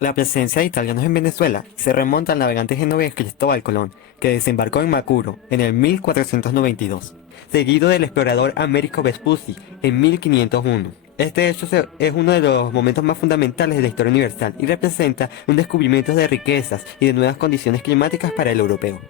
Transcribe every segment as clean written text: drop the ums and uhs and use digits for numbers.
La presencia de italianos en Venezuela se remonta al navegante genovés Cristóbal Colón, que desembarcó en Macuro en el 1492, seguido del explorador Américo Vespucci en 1501. Este hecho es uno de los momentos más fundamentales de la historia universal y representa un descubrimiento de riquezas y de nuevas condiciones climáticas para el europeo.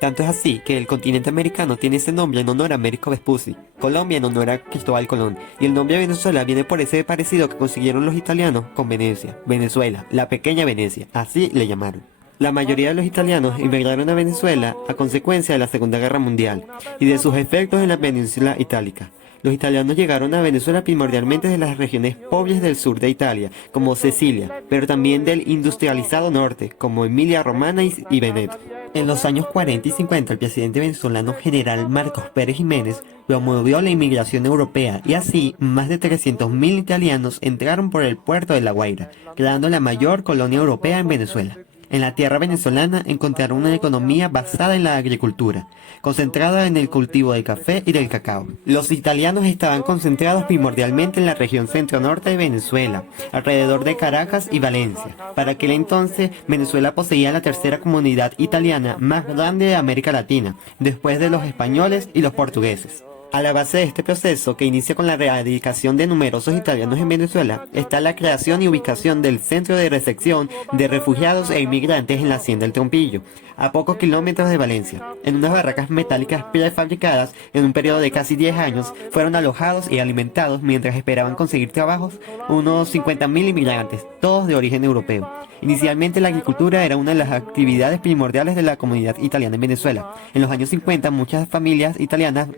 Tanto es así que el continente americano tiene ese nombre en honor a Américo Vespucci, Colombia en honor a Cristóbal Colón, y el nombre de Venezuela viene por ese parecido que consiguieron los italianos con Venecia, Venezuela, la pequeña Venecia, así le llamaron. La mayoría de los italianos inmigraron a Venezuela a consecuencia de la Segunda Guerra Mundial y de sus efectos en la península itálica. Los italianos llegaron a Venezuela primordialmente de las regiones pobres del sur de Italia, como Sicilia, pero también del industrializado norte, como Emilia-Romagna y Veneto. En los años 40 y 50, el presidente venezolano general Marcos Pérez Jiménez promovió la inmigración europea y así más de 300.000 italianos entraron por el puerto de La Guaira, creando la mayor colonia europea en Venezuela. En la tierra venezolana encontraron una economía basada en la agricultura, concentrada en el cultivo del café y del cacao. Los italianos estaban concentrados primordialmente en la región centro-norte de Venezuela, alrededor de Caracas y Valencia. Para aquel entonces, Venezuela poseía la tercera comunidad italiana más grande de América Latina, después de los españoles y los portugueses. A la base de este proceso, que inicia con la erradicación de numerosos italianos en Venezuela, está la creación y ubicación del Centro de Recepción de Refugiados e Inmigrantes en la Hacienda El Trompillo, a pocos kilómetros de Valencia. En unas barracas metálicas prefabricadas, en un periodo de casi 10 años, fueron alojados y alimentados mientras esperaban conseguir trabajos unos 50.000 inmigrantes, todos de origen europeo. Inicialmente la agricultura era una de las actividades primordiales de la comunidad italiana en Venezuela. En los años 50 muchas familias italianas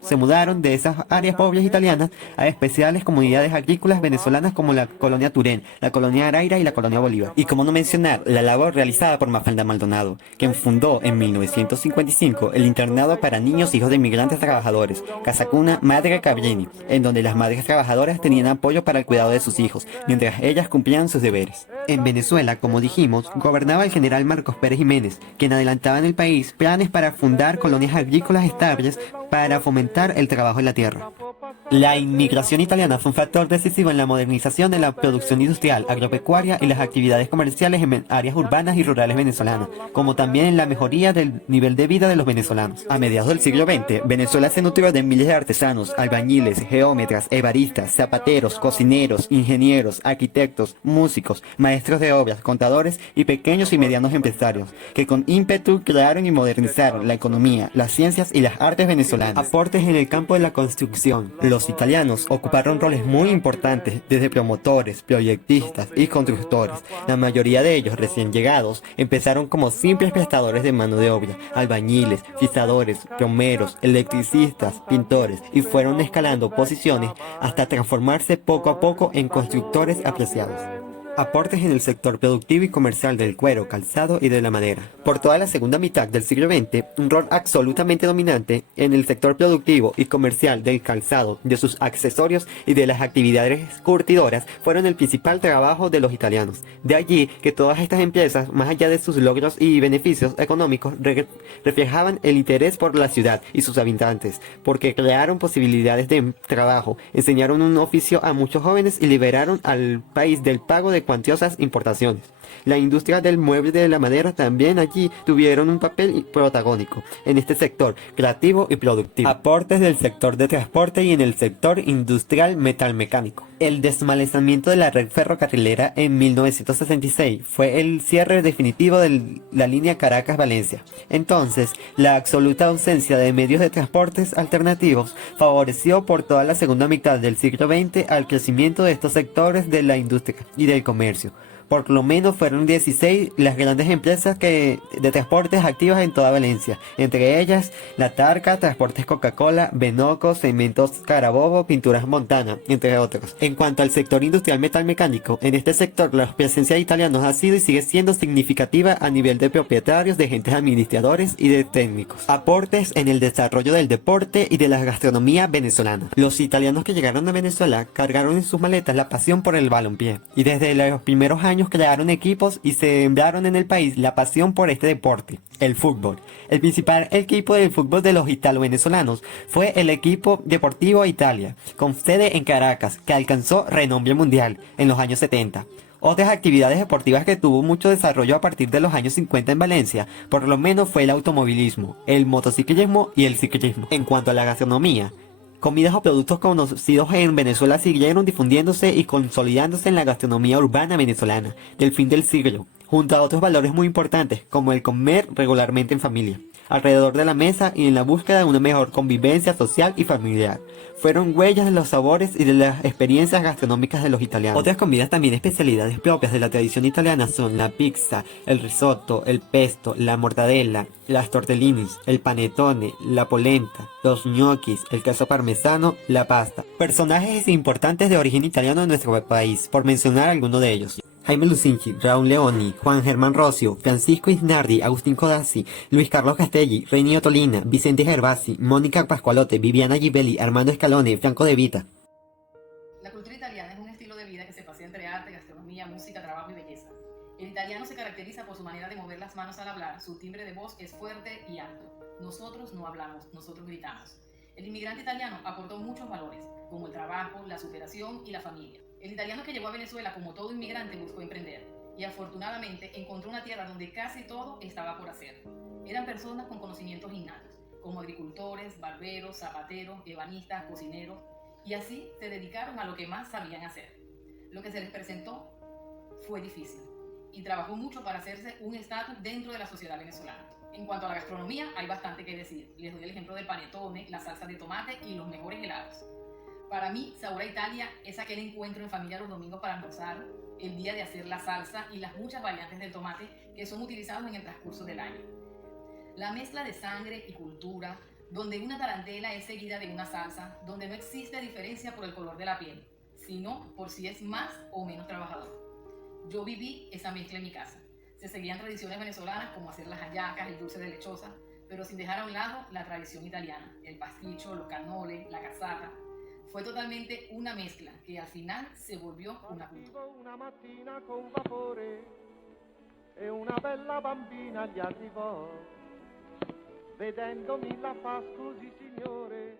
se mudaron de esas áreas pobres italianas a especiales comunidades agrícolas venezolanas como la colonia Turén, la colonia Araira y la colonia Bolívar. Y como no mencionar la labor realizada por Mafalda Maldonado, quien fundó en 1955 el internado para niños hijos de inmigrantes trabajadores, Casa Cuna Madre Cabrini, en donde las madres trabajadoras tenían apoyo para el cuidado de sus hijos, mientras ellas cumplían sus deberes. En Venezuela, como dijimos, gobernaba el general Marcos Pérez Jiménez, quien adelantaba en el país planes para fundar colonias agrícolas estables para fomentar el trabajo en la tierra. La inmigración italiana fue un factor decisivo en la modernización de la producción industrial, agropecuaria y las actividades comerciales en áreas urbanas y rurales venezolanas, como también en la mejoría del nivel de vida de los venezolanos. A mediados del siglo XX, Venezuela se nutrió de miles de artesanos, albañiles, geómetras, ebaristas, zapateros, cocineros, ingenieros, arquitectos, músicos, maestros de obras, contadores y pequeños y medianos empresarios, que con ímpetu crearon y modernizaron la economía, las ciencias y las artes venezolanas. Aportes en el campo de la construcción. Los italianos ocuparon roles muy importantes, desde promotores, proyectistas y constructores. La mayoría de ellos, recién llegados, empezaron como simples prestadores de mano de obra, albañiles, fizadores, plomeros, electricistas, pintores, y fueron escalando posiciones hasta transformarse poco a poco en constructores apreciados. Aportes en el sector productivo y comercial del cuero, calzado y de la madera. Por toda la segunda mitad del siglo XX, un rol absolutamente dominante en el sector productivo y comercial del calzado, de sus accesorios y de las actividades curtidoras fueron el principal trabajo de los italianos. De allí que todas estas empresas, más allá de sus logros y beneficios económicos, reflejaban el interés por la ciudad y sus habitantes, porque crearon posibilidades de trabajo, enseñaron un oficio a muchos jóvenes y liberaron al país del pago de cuantiosas importaciones. La industria del mueble y de la madera también allí tuvieron un papel protagónico en este sector creativo y productivo. Aportes del sector de transporte y en el sector industrial metalmecánico. El desmalezamiento de la red ferrocarrilera en 1966 fue el cierre definitivo de la línea Caracas-Valencia. Entonces, la absoluta ausencia de medios de transportes alternativos favoreció por toda la segunda mitad del siglo XX al crecimiento de estos sectores de la industria y del comercio. Por lo menos fueron 16 las grandes empresas de transportes activas en toda Valencia, entre ellas La Tarca, Transportes Coca-Cola, Benoco, Cementos Carabobo, Pinturas Montana, entre otros. En cuanto al sector industrial metalmecánico, en este sector la presencia de italianos ha sido y sigue siendo significativa a nivel de propietarios, de agentes administradores y de técnicos. Aportes en el desarrollo del deporte y de la gastronomía venezolana. Los italianos que llegaron a Venezuela cargaron en sus maletas la pasión por el balompié, y desde los primeros años crearon equipos y sembraron en el país la pasión por este deporte, el fútbol. El principal equipo del fútbol de los italo-venezolanos fue el equipo Deportivo Italia, con sede en Caracas, que alcanzó renombre mundial en los años 70. Otras actividades deportivas que tuvo mucho desarrollo a partir de los años 50 en Valencia, por lo menos fue el automovilismo, el motociclismo y el ciclismo. En cuanto a la gastronomía, comidas o productos conocidos en Venezuela siguieron difundiéndose y consolidándose en la gastronomía urbana venezolana del fin del siglo, junto a otros valores muy importantes como el comer regularmente en familia, alrededor de la mesa y en la búsqueda de una mejor convivencia social y familiar. Fueron huellas de los sabores y de las experiencias gastronómicas de los italianos. Otras comidas también especialidades propias de la tradición italiana son la pizza, el risotto, el pesto, la mortadela, las tortellinis, el panettone, la polenta, los gnocchis, el queso parmesano, la pasta. Personajes importantes de origen italiano en nuestro país, por mencionar algunos de ellos. Jaime Lucinchi, Raúl Leoni, Juan Germán Rossio, Francisco Isnardi, Agustín Codazzi, Luis Carlos Castelli, Reinio Tolina, Vicente Gervasi, Mónica Pascualote, Viviana Gibelli, Armando Escalone, Franco De Vita. La cultura italiana es un estilo de vida que se pasea entre arte, gastronomía, música, trabajo y belleza. El italiano se caracteriza por su manera de mover las manos al hablar, su timbre de voz es fuerte y alto. Nosotros no hablamos, nosotros gritamos. El inmigrante italiano aportó muchos valores, como el trabajo, la superación y la familia. El italiano que llegó a Venezuela, como todo inmigrante, buscó emprender y afortunadamente encontró una tierra donde casi todo estaba por hacer. Eran personas con conocimientos innatos, como agricultores, barberos, zapateros, ebanistas, cocineros, y así se dedicaron a lo que más sabían hacer. Lo que se les presentó fue difícil y trabajó mucho para hacerse un estatus dentro de la sociedad venezolana. En cuanto a la gastronomía, hay bastante que decir. Les doy el ejemplo del panettone, la salsa de tomate y los mejores helados. Para mí, Sabor a Italia es aquel encuentro en familia los domingos para almorzar, el día de hacer la salsa y las muchas variantes del tomate que son utilizados en el transcurso del año. La mezcla de sangre y cultura, donde una tarantela es seguida de una salsa, donde no existe diferencia por el color de la piel, sino por si es más o menos trabajador. Yo viví esa mezcla en mi casa. Se seguían tradiciones venezolanas como hacer las hallacas, el dulce de lechosa, pero sin dejar a un lado la tradición italiana, el pasticcio, los cannoles, la cassata. Fue totalmente una mezcla que al final se volvió una cultura. Una mattina con vapore e una bella bambina gli arrivò, vedendomi la fa scusi signore,